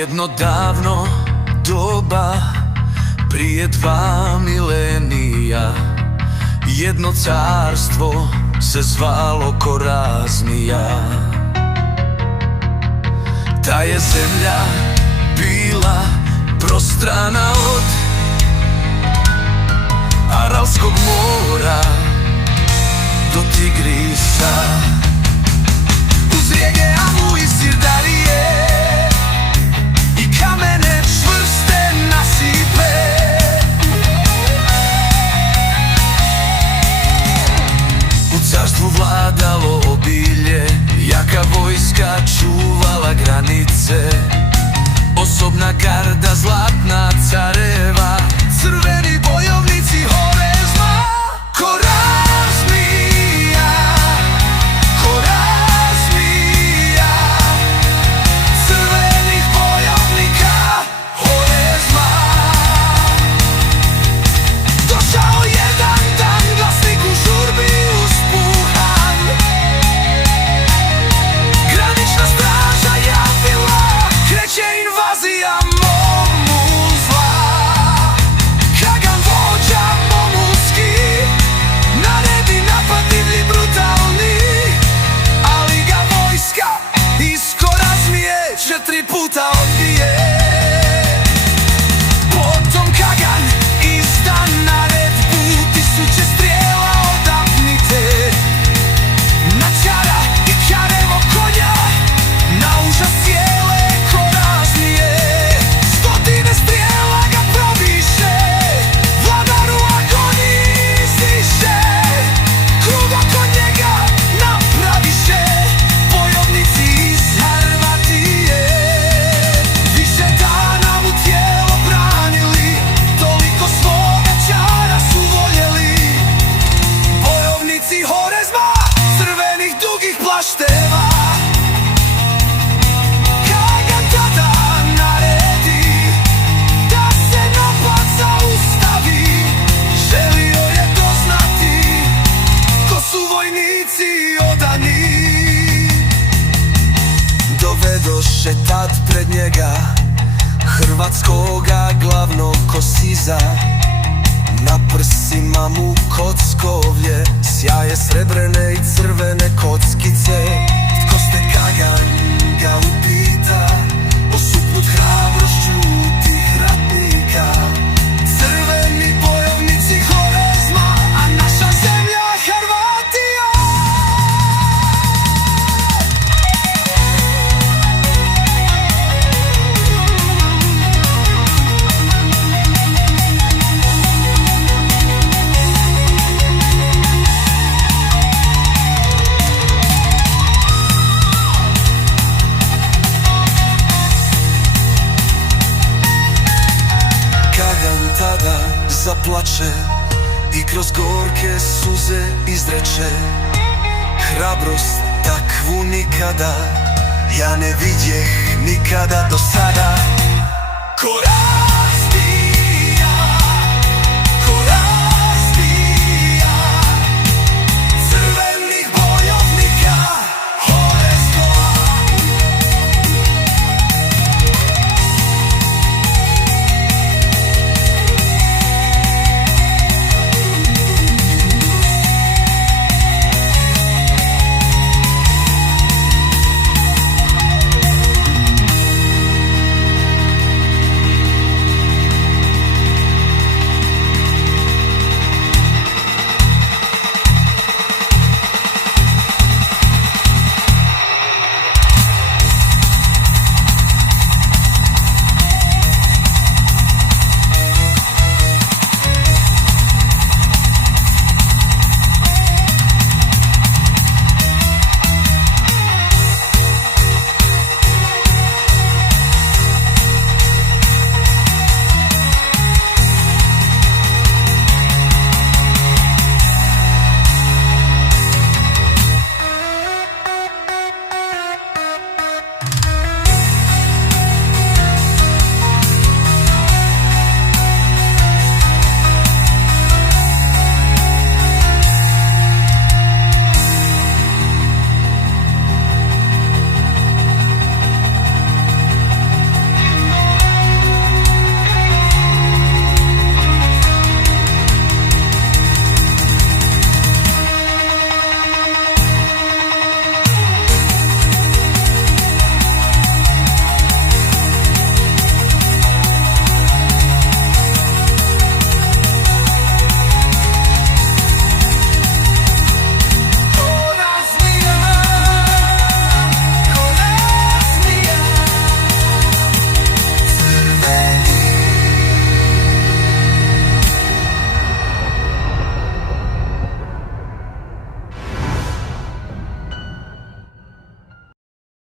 Jedno davno doba, prije 2 milenija, jedno carstvo se zvalo Korazmija. Ta je zemlja bila prostrana od Aralskog mora do Tigrisa, uz rijeke Amu i Sirdarije i kamene čvrste nasipe. U carstvu vladalo obilje, jaka vojska čuvala granice, osobna garda zlatna careva, crveni bojovnici Horezma. Korazmija, Korazmija, crvenih bojovnika Horezma. Došao jedan dan, glasnik u žurbi uspuhan, granična straža javila, kreće invazija momu zla. Kagan vođa momuski naredi napad divlji, brutalni, ali ga vojska iz Korazmije 4 puta odbije. Potom Kagan izda naredbu, 1000 strijela odapnite na cara i carevo konja, na užas cijele Korazmije. 100 strijela ga probiše, vladaru agoniji stiše, krug oko njega napraviše bojovnici iz Harvatije. Više dana mu tijelo branili, toliko svoga cara su voljeli, bojovnici Horezma, crvenih dugih plašteva. Kagan tada naredi da se napad zaustavi, želio je doznati ko su vojnici odani. Dovedoše tad pred njega hrvatskoga glavnog kosiza, na prsima mu kockovlje, sjaje srebrene i crvene kockice. Tko ste, Kagan ga upita, osupnut hrabrošću tih ratnika. Crveni bojovnici Horezma, a naša zemlja Harvatija. Kagan tada zaplače i kroz gorke suze izreče, hrabrost takvu nikada ja ne vidjeh nikada do sada. Korazmija,